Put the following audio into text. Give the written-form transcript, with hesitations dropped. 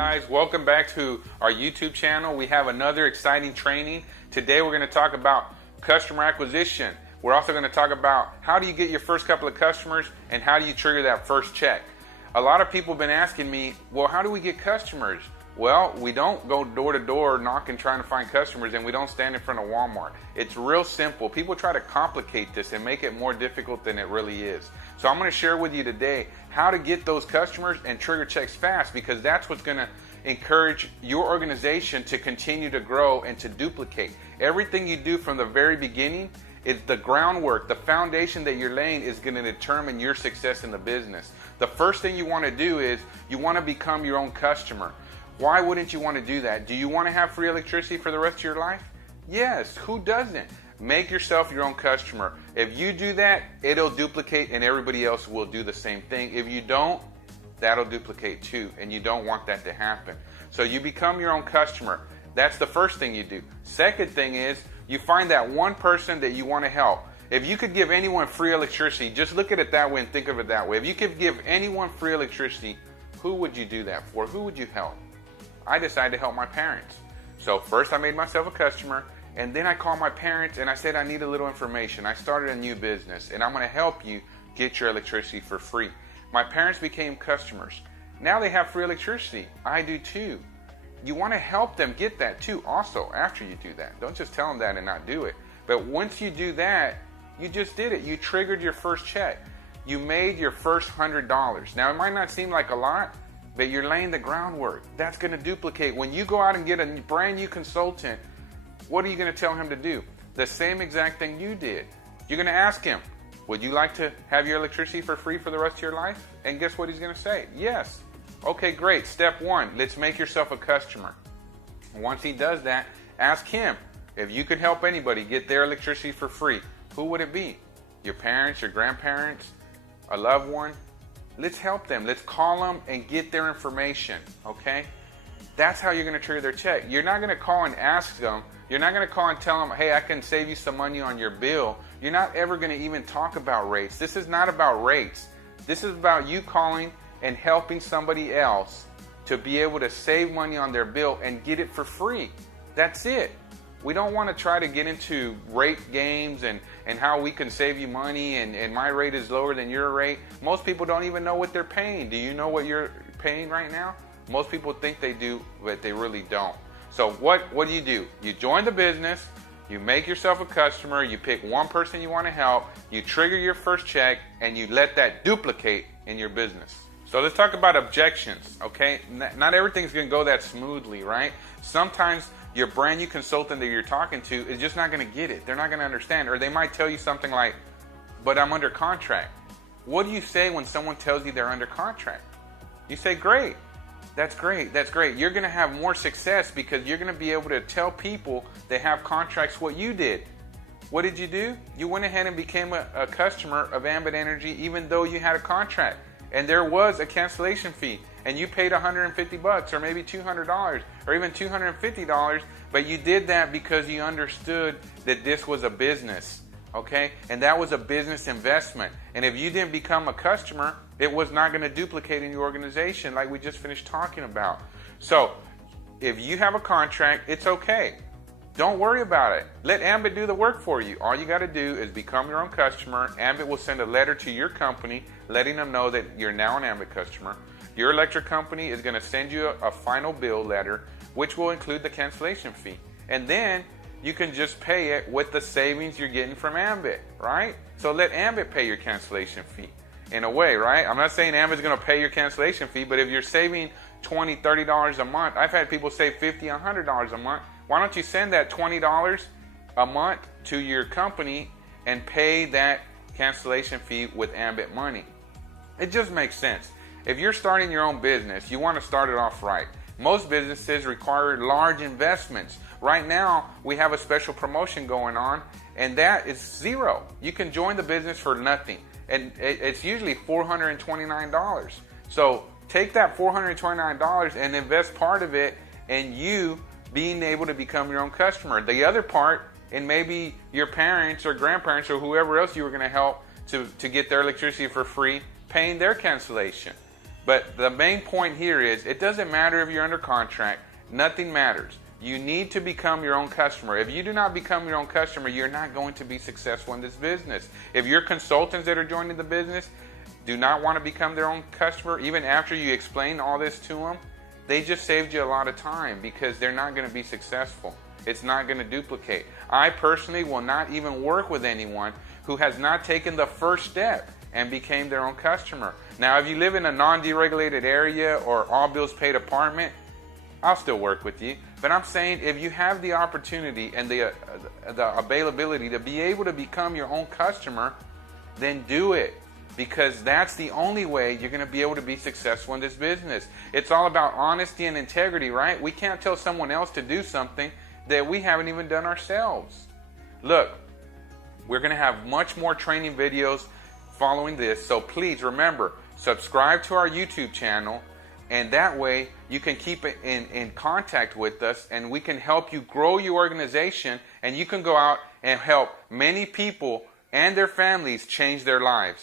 guys, welcome back to our YouTube channel. We have another exciting training. Today we're going to talk about customer acquisition. We're also going to talk about how do you get your first couple of customers and how do you trigger that first check. A lot of people have been asking me, well, how do we get customers? Well, we don't go door to door knocking trying to find customers, and we don't stand in front of Walmart. It's real simple. People try to complicate this and make it more difficult than it really is. So I'm going to share with you today how to get those customers and trigger checks fast, because that's what's going to encourage your organization to continue to grow and to duplicate. Everything you do from the very beginning is the groundwork, the foundation that you're laying is going to determine your success in the business. The first thing you want to do is you want to become your own customer. Why wouldn't you want to do that? Do you want to have free electricity for the rest of your life? Yes, who doesn't? Make yourself your own customer. If you do that, it'll duplicate and everybody else will do the same thing. If you don't, that'll duplicate too, and you don't want that to happen. So you become your own customer. That's the first thing you do. Second thing is you find that one person that you want to help. If you could give anyone free electricity, just look at it that way and think of it that way. If you could give anyone free electricity, who would you do that for? Who would you help? I decided to help my parents. So first I made myself a customer, and then I called my parents and I said I need a little information. I started a new business and I'm going to help you get your electricity for free. My parents became customers. Now they have free electricity. I do too. You want to help them get that too also after you do that. Don't just tell them that and not do it. But once you do that, you just did it. You triggered your first check. You made your first $100. Now it might not seem like a lot, but you're laying the groundwork. That's going to duplicate. When you go out and get a brand new consultant, what are you going to tell him to do? The same exact thing you did. You're going to ask him, would you like to have your electricity for free for the rest of your life? And guess what he's going to say? Yes. Okay, great. Step one, let's make yourself a customer. Once he does that, ask him, if you could help anybody get their electricity for free, who would it be? Your parents, your grandparents, a loved one? Let's help them. Let's call them and get their information, okay? That's how you're going to trigger their check. You're not going to call and ask them. You're not going to call and tell them, hey, I can save you some money on your bill. You're not ever going to even talk about rates. This is not about rates. This is about you calling and helping somebody else to be able to save money on their bill and get it for free. That's it. We don't want to try to get into rate games and how we can save you money and my rate is lower than your rate. Most people don't even know what they're paying. Do you know what you're paying right now? Most people think they do, but they really don't. So what do? You join the business, you make yourself a customer, you pick one person you want to help, you trigger your first check, and you let that duplicate in your business. So let's talk about objections, okay? Not everything's going to go that smoothly, right? Sometimes your brand new consultant that you're talking to is just not going to get it. They're not going to understand. Or they might tell you something like, but I'm under contract. What do you say when someone tells you they're under contract? You say, great. That's great. That's great. You're going to have more success because you're going to be able to tell people that have contracts what you did. What did you do? You went ahead and became a customer of Ambit Energy even though you had a contract. And there was a cancellation fee. And you paid $150 or maybe $200 or even $250, but you did that because you understood that this was a business, okay? And that was a business investment. And if you didn't become a customer, it was not going to duplicate in your organization like we just finished talking about. So if you have a contract, it's okay. Don't worry about it. Let Ambit do the work for you. All you got to do is become your own customer. Ambit will send a letter to your company letting them know that you're now an Ambit customer. Your electric company is going to send you a final bill letter, which will include the cancellation fee. And then you can just pay it with the savings you're getting from Ambit, right? So let Ambit pay your cancellation fee in a way, right? I'm not saying Ambit's going to pay your cancellation fee, but if you're saving $20, $30 a month, I've had people save $50, $100 a month. Why don't you send that $20 a month to your company and pay that cancellation fee with Ambit money? It just makes sense. If you're starting your own business, you want to start it off right. Most businesses require large investments. Right now, we have a special promotion going on, and that is zero. You can join the business for nothing, and it's usually $429. So take that $429 and invest part of it in you being able to become your own customer. The other part, and maybe your parents or grandparents or whoever else you were going to help to get their electricity for free, paying their cancellation. But the main point here is it doesn't matter if you're under contract. Nothing matters. You need to become your own customer. If you do not become your own customer, you're not going to be successful in this business. If your consultants that are joining the business do not want to become their own customer, even after you explain all this to them, they just saved you a lot of time because they're not going to be successful. It's not going to duplicate. I personally will not even work with anyone who has not taken the first step and became their own customer. Now, if you live in a non-deregulated area or all bills paid apartment, I'll still work with you. But I'm saying if you have the opportunity and the availability to be able to become your own customer, then do it. Because that's the only way you're going to be able to be successful in this business. It's all about honesty and integrity, right? We can't tell someone else to do something that we haven't even done ourselves. Look, we're going to have much more training videos following this. So please remember, subscribe to our YouTube channel. And that way you can keep in contact with us and we can help you grow your organization and you can go out and help many people and their families change their lives.